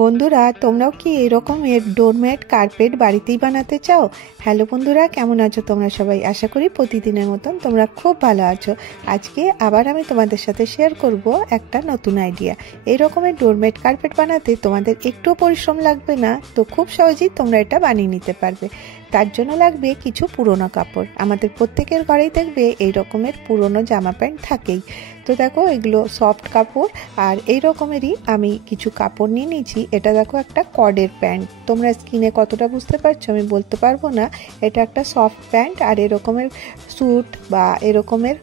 বন্ধুরা, তোমরাও কি এরকমের ডোরম্যাট কার্পেট বাড়িতেই বানাতে চাও? হ্যালো বন্ধুরা, কেমন আছো তোমরা সবাই? আশা করি প্রতিদিনের মতন তোমরা খুব ভালো আছো। আজকে আবার আমি তোমাদের সাথে শেয়ার করব একটা নতুন আইডিয়া। এই রকমের ডোরম্যাট কার্পেট বানাতে তোমাদের একটুও পরিশ্রম লাগবে না, তো খুব সহজেই তোমরা এটা বানিয়ে নিতে পারবে। তার জন্য লাগবে কিছু পুরনো কাপড়। আমাদের প্রত্যেকের ঘরেই দেখবে এই রকমের পুরনো জামা প্যান্ট থাকেই। তো দেখো, এগুলো সফট কাপড়, আর এই রকমেরই আমি কিছু কাপড় নিয়ে নিয়েছি। এটা দেখো একটা কর্ডের প্যান্ট, তোমরা স্কিনে কতটা বুঝতে পারছো আমি বলতে পারবো না। এটা একটা সফট প্যান্ট, আর এরকমের স্যুট বা এরকমের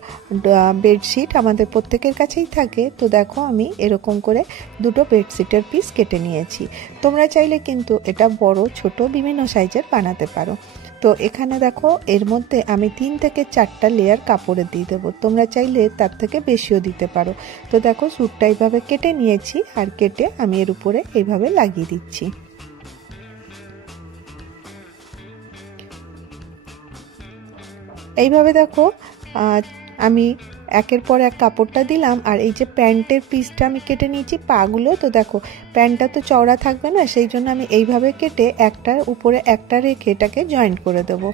বেডশিট আমাদের প্রত্যেকের কাছেই থাকে। তো দেখো, আমি এরকম করে দুটো বেডশিটের পিস কেটে নিয়েছি। তোমরা চাইলে কিন্তু এটা বড় ছোট বিভিন্ন সাইজের বানাতে পারো। তো এখানে দেখো, এর মধ্যে আমি 3 থেকে 4টা লেয়ার কাপড়ের দিয়ে দেবো। তোমরা চাইলে তার থেকে বেশিও দিতে পারো। তো দেখো, স্যুটটা এইভাবে কেটে নিয়েছি, আর কেটে আমি এর উপরে এইভাবে লাগিয়ে দিচ্ছি। এইভাবে দেখো, আমি একের পর এক কাপড়টা দিলাম। আর এই যে প্যান্টের পিসটা আমি কেটে নিয়েছি পাগুলো, তো দেখো প্যান্টটা তো চওড়া থাকবে না, সেই জন্য আমি এইভাবে কেটে একটার উপরে একটা রেখে এটাকে জয়েন্ট করে দেবো।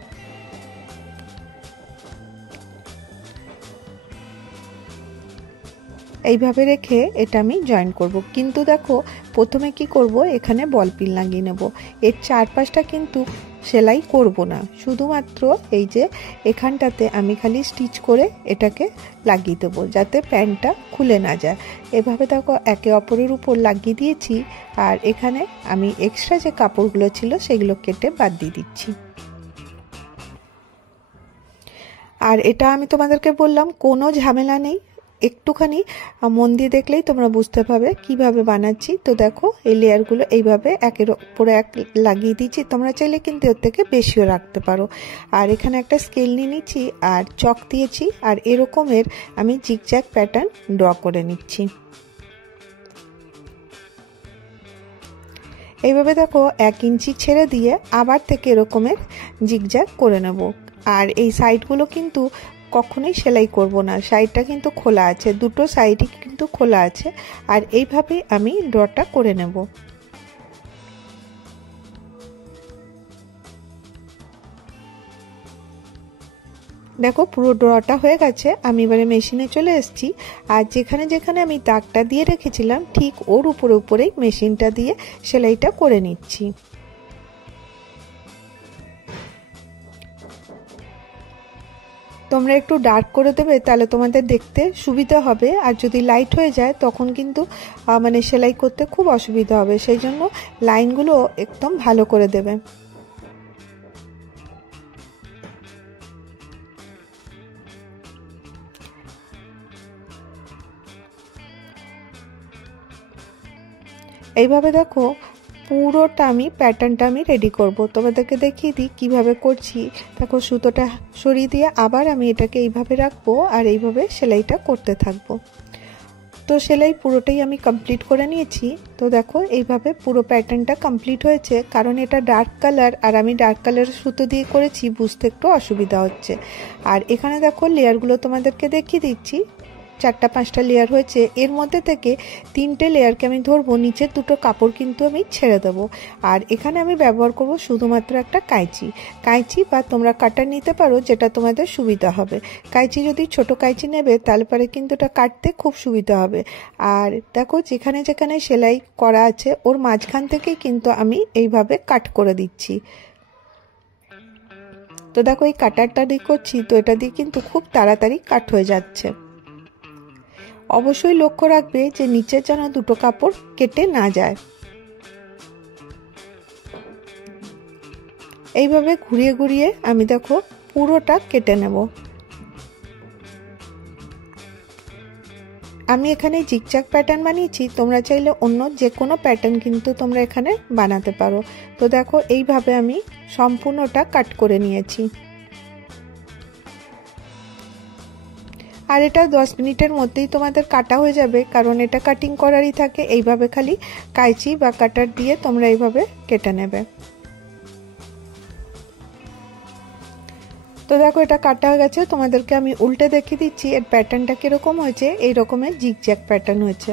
এইভাবে রেখে এটা আমি জয়েন করব। কিন্তু দেখো, প্রথমে কি করব, এখানে বল পিন লাগিয়ে নেব। এর চারপাশটা কিন্তু সেলাই করব না, শুধুমাত্র এই যে এখানটাতে আমি খালি স্টিচ করে এটাকে লাগিয়ে দেবো, যাতে প্যান্টটা খুলে না যায়। এভাবে দেখো একে অপরের উপর লাগিয়ে দিয়েছি। আর এখানে আমি এক্সট্রা যে কাপড়গুলো ছিল সেগুলো কেটে বাদ দিয়ে দিচ্ছি। আর এটা আমি তোমাদেরকে বললাম, কোনো ঝামেলা নেই, একটুখানি মন দিয়ে দেখলেই তোমরা বুঝতে পারবে কিভাবে বানাচ্ছি। তো দেখো, এই লেয়ারগুলো এইভাবে একের উপরে এক লাগিয়ে দিচ্ছি। তোমরা চাইলে কিন্তু এর থেকে বেশিও রাখতে পারো। আর এখানে একটা স্কেল নিয়ে নিচ্ছি আর চক দিয়েছি, আর এরকমের আমি জিগজ্যাগ প্যাটার্ন ড্র করে নিচ্ছি। এইভাবে দেখো 1 ইঞ্চি ছেড়ে দিয়ে আবার থেকে এরকমের জিগজ্যাগ করে নেব। আর এই সাইডগুলো কিন্তু কখনোই সেলাই করব না, সাইডটা কিন্তু খোলা আছে, দুটো সাইডই কিন্তু খোলা আছে। আর এইভাবে আমি ড্রটা করে নেব। দেখো, পুরো ড্রটা হয়ে গেছে। আমি এবারে মেশিনে চলে এসেছি, আর যেখানে যেখানে আমি দাগটা দিয়ে রেখেছিলাম ঠিক ওর উপরেই মেশিনটা দিয়ে সেলাইটা করে নিচ্ছি। তোমরা একটু ডার্ক করে দেবে, তাহলে তোমাদের দেখতে সুবিধা হবে। আর যদি লাইট হয়ে যায় তখন কিন্তু মানে সেলাই করতে খুব অসুবিধা হবে, সেই জন্য লাইনগুলো একদম ভালো করে দেবে। এইভাবে দেখো, পুরোটা আমি প্যাটার্নটা আমি রেডি করব। তোমাদেরকে দেখিয়ে দিই কিভাবে করছি। দেখো, সুতোটা সরিয়ে দিয়ে আবার আমি এটাকে এইভাবে রাখবো, আর এইভাবে সেলাইটা করতে থাকবো। তো সেলাই পুরোটাই আমি কমপ্লিট করে নিয়েছি। তো দেখো, এইভাবে পুরো প্যাটার্নটা কমপ্লিট হয়েছে। কারণ এটা ডার্ক কালার, আর আমি ডার্ক কালারের সুতো দিয়ে করেছি, বুঝতে একটু অসুবিধা হচ্ছে। আর এখানে দেখো, লেয়ারগুলো তোমাদেরকে দেখিয়ে দিচ্ছি। 4-5টা লেয়ার হয়েছে। এর মধ্যে থেকে 3টে লেয়ারকে আমি ধরবো, নিচের দুটো কাপড় কিন্তু আমি ছেড়ে দেবো। আর এখানে আমি ব্যবহার করব শুধুমাত্র একটা কাঁচি বা তোমরা কাটার নিতে পারো, যেটা তোমাদের সুবিধা হবে। কাঁচি যদি ছোট কাঁচি নেবে, তাহলে পরে কিন্তু এটা কাটতে খুব সুবিধা হবে। আর দেখো, যেখানে যেখানে সেলাই করা আছে ওর মাঝখান থেকেই কিন্তু আমি এইভাবে কাট করে দিচ্ছি। তো দেখো, এই কাটারটা দিয়ে করছি, তো এটা দিয়ে কিন্তু খুব তাড়াতাড়ি কাট হয়ে যাচ্ছে। অবশ্যই লক্ষ্য রাখবে যে নিচের যেন দুটো কাপড় কেটে না যায়। এইভাবে ঘুরিয়ে ঘুরিয়ে আমি দেখো পুরোটা কেটে নেব। আমি এখানে জিগজ্যাগ প্যাটার্ন বানিয়েছি, তোমরা চাইলে অন্য যে কোনো প্যাটার্ন কিন্তু তোমরা এখানে বানাতে পারো। তো দেখো, এইভাবে আমি সম্পূর্ণটা কাট করে নিয়েছি। আর এটা 10 মিনিটের মধ্যেই তোমাদের কাটা হয়ে যাবে, কারণ এটা কাটিং করারই থাকে। এইভাবে খালি কাঁচি বা কাটার দিয়ে তোমরা এইভাবে কেটে নেবে। তো দেখো এটা কাটা হয়ে গেছে, তোমাদেরকে আমি উল্টে দেখিয়ে দিচ্ছি এর প্যাটার্নটা কীরকম হয়েছে। এই রকমের জিগজ্যাগ প্যাটার্ন হয়েছে।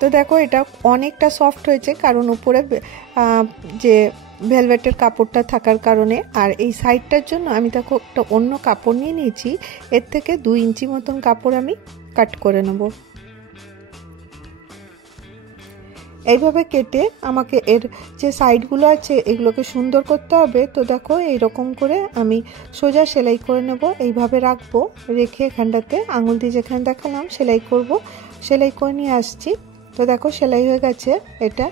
তো দেখো এটা অনেকটা সফট হয়েছে, কারণ উপরে যে ভেলভেটের কাপড়টা থাকার কারণে। আর এই সাইডটার জন্য আমি দেখো একটা অন্য কাপড় নিয়ে নিয়েছি, এর থেকে 2 ইঞ্চি মতন কাপড় আমি কাট করে নেব। এইভাবে কেটে আমাকে এর যে সাইডগুলো আছে এগুলোকে সুন্দর করতে হবে। তো দেখো এইরকম করে আমি সোজা সেলাই করে নেব, এইভাবে রাখবো, রেখে এখানটাতে আঙুল দিয়ে যেখানে দেখালাম সেলাই করব। সেলাই করে নিয়ে আসছি। তো দেখো সেলাই হয়ে গেছে এটা।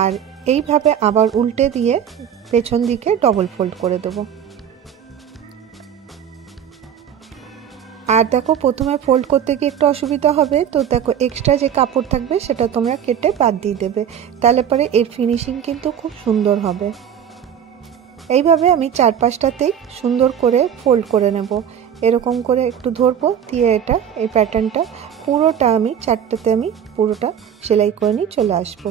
আর এইভাবে আবার উল্টে দিয়ে পেছন দিকে ডবল ফোল্ড করে দেবো। আর দেখো প্রথমে ফোল্ড করতে গিয়ে একটু অসুবিধা হবে, তো দেখো এক্সট্রা যে কাপড় থাকবে সেটা তোমরা কেটে বাদ দিয়ে দেবে, তাহলে পরে এর ফিনিশিং কিন্তু খুব সুন্দর হবে। এইভাবে আমি 4-5টাতেই সুন্দর করে ফোল্ড করে নেব। এরকম করে একটু ধরবো, দিয়ে এটা এই প্যাটার্নটা পুরোটা আমি 4টাতে আমি পুরোটা সেলাই করে নিয়ে চলে আসবো।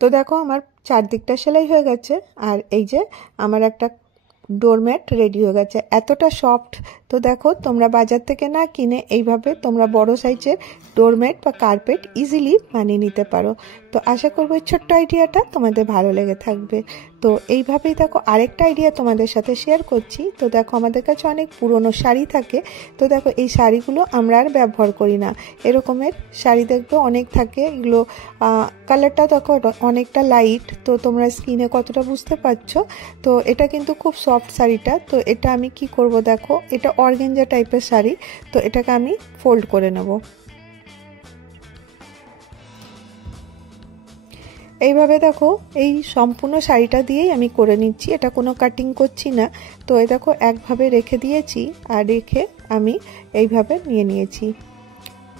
তো দেখো আমার চারদিকটা সেলাই হয়ে গেছে। আর এই যে আমার একটা ডোরম্যাট রেডি হয়ে গেছে, এতটা সফট। তো দেখো তোমরা বাজার থেকে না কিনে এইভাবে তোমরা বড় সাইজের ডোরম্যাট বা কার্পেট ইজিলি বানিয়ে নিতে পারো। তো আশা করবো এই ছোট্ট আইডিয়াটা তোমাদের ভালো লেগে থাকবে। তো এইভাবেই দেখো আরেকটা আইডিয়া তোমাদের সাথে শেয়ার করছি। তো দেখো আমাদের কাছে অনেক পুরনো শাড়ি থাকে, তো দেখো এই শাড়িগুলো আমরা আর ব্যবহার করি না। এরকমের শাড়ি দেখবে অনেক থাকে, এগুলো কালারটা দেখো অনেকটা লাইট, তো তোমরা স্কিনে কতটা বুঝতে পারছো। তো এটা কিন্তু খুব সফট শাড়িটা। তো এটা আমি কি করব, দেখো এটা অর্গানজা টাইপের শাড়ি, তো এটাকে আমি ফোল্ড করে নেব। এইভাবে দেখো এই সম্পূর্ণ শাড়িটা দিয়েই আমি করে নিচ্ছি, এটা কোনো কাটিং করছি না। তো এই দেখো একভাবে রেখে দিয়েছি, আর রেখে আমি এইভাবে নিয়ে নিয়েছি।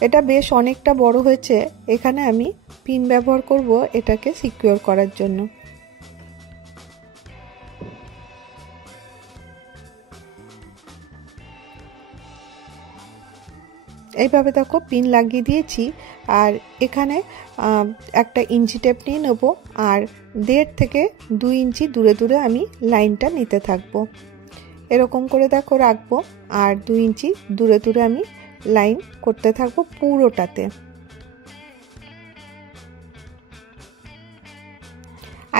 এটা বেশ অনেকটা বড় হয়েছে, এখানে আমি পিন ব্যবহার করব এটাকে সিকিউর করার জন্য। এইভাবে দেখো পিন লাগিয়ে দিয়েছি। আর এখানে একটা ইঞ্চি টেপ নিয়ে নেব, আর 1.5 থেকে 2 ইঞ্চি দূরে দূরে আমি লাইনটা নিতে থাকবো। এরকম করে দেখো রাখবো, আর 2 ইঞ্চি দূরে দূরে আমি লাইন করতে থাকবো পুরোটাতে।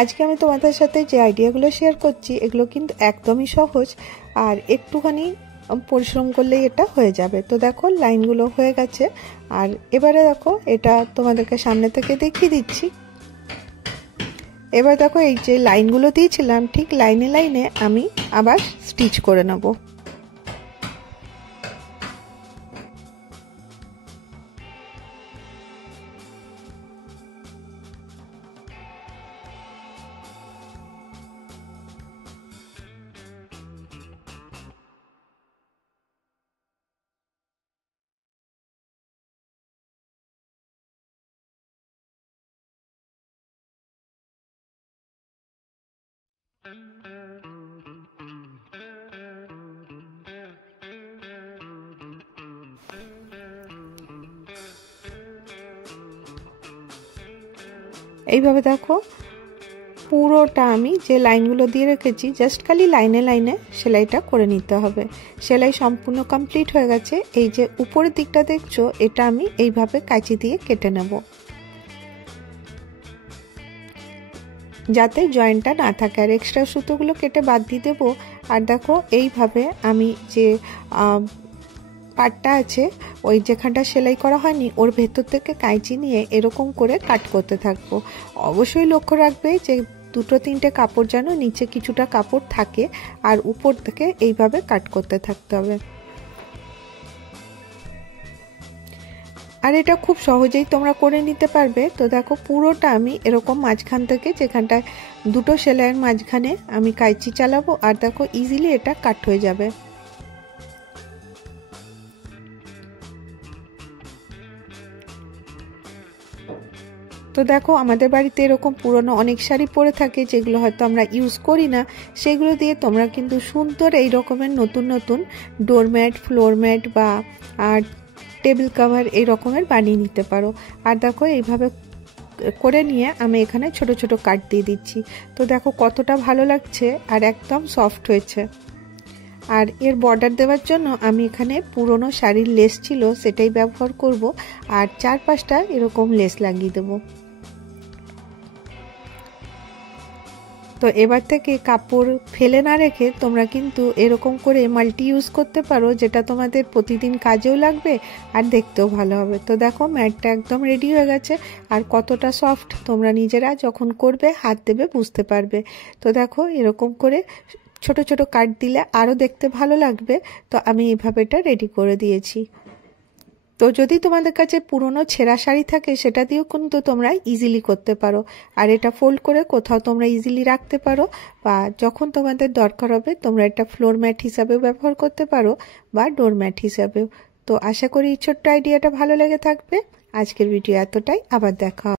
আজকে আমি তোমাদের সাথে যে আইডিয়াগুলো শেয়ার করছি এগুলো কিন্তু একদমই সহজ, আর একটুখানি পরিশ্রম করলেই এটা হয়ে যাবে। তো দেখো লাইনগুলো হয়ে গেছে। আর এবারে দেখো এটা তোমাদেরকে সামনে থেকে দেখিয়ে দিচ্ছি। এবার দেখো এই যে লাইনগুলো দিয়েছিলাম ঠিক লাইনে লাইনে আমি আবার স্টিচ করে নেব। এইভাবে দেখো পুরোটা আমি যে লাইনগুলো দিয়ে রেখেছি জাস্ট খালি লাইনে লাইনে সেলাইটা করে নিতে হবে। সেলাই সম্পূর্ণ কমপ্লিট হয়ে গেছে। এই যে উপরের দিকটা দেখছো এটা আমি এইভাবে কাঁচি দিয়ে কেটে নেব, যাতে জয়েন্টটা না থাকে। আর এক্সট্রা সুতোগুলো কেটে বাদ দিয়ে দেবো। আর দেখো এইভাবে আমি যে পাটটা আছে ওই যেখানটা সেলাই করা হয়নি ওর ভেতর থেকে কাঁচি নিয়ে এরকম করে কাট করতে থাকবো। অবশ্যই লক্ষ্য রাখবে যে 2-3টে কাপড় যেন নিচে কিছুটা কাপড় থাকে, আর উপর থেকে এইভাবে কাট করতে থাকতে হবে। আর এটা খুব সহজেই তোমরা করে নিতে পারবে। তো দেখো পুরোটা আমি এরকম মাঝখান থেকে যেখানটায় 2টো সেলাইয়ের মাঝখানে আমি কাঁচি চালাবো, আর দেখো ইজিলি এটা কাট হয়ে যাবে। তো দেখো আমাদের বাড়িতে এরকম পুরনো অনেক শাড়ি পরে থাকে যেগুলো হয়তো আমরা ইউজ করি না, সেগুলো দিয়ে তোমরা কিন্তু সুন্দর এই রকমের নতুন নতুন ডোরম্যাট, ফ্লোর ম্যাট বা টেবিল কভার এই রকমের বানিয়ে নিতে পারো। আর দেখো এইভাবে করে নিয়ে আমি এখানে ছোট ছোট কাট দিয়ে দিচ্ছি। তো দেখো কতটা ভালো লাগছে আর একদম সফট হয়েছে। আর এর বর্ডার দেওয়ার জন্য আমি এখানে পুরনো শাড়ির লেস ছিল সেটাই ব্যবহার করব, আর 4-5টা এরকম লেস লাগিয়ে দেব। তো এবার থেকে কাপড় ফেলে না রেখে তোমরা কিন্তু এরকম করে মাল্টি ইউজ করতে পারো, যেটা তোমাদের প্রতিদিন কাজেও লাগবে আর দেখতেও ভালো হবে। তো দেখো ম্যাটটা একদম রেডি হয়ে গেছে, আর কতটা সফট তোমরা নিজেরা যখন করবে হাত দেবে বুঝতে পারবে। তো দেখো এরকম করে ছোট ছোট কাট দিলে আরও দেখতে ভালো লাগবে। তো আমি এইভাবে এটা রেডি করে দিয়েছি। তো যদি তোমাদের কাছে পুরনো ছেঁড়া শাড়ি থাকে সেটা দিয়েও কিন্তু তোমরা ইজিলি করতে পারো, আর এটা ফোল্ড করে কোথাও তোমরা ইজিলি রাখতে পারো, বা যখন তোমাদের দরকার হবে তোমরা এটা ফ্লোর ম্যাট হিসাবেও ব্যবহার করতে পারো বা ডোর ম্যাট হিসাবেও। তো আশা করি এই ছোট্ট আইডিয়াটা ভালো লেগে থাকবে। আজকের ভিডিও এতটাই, আবার দেখা হবে।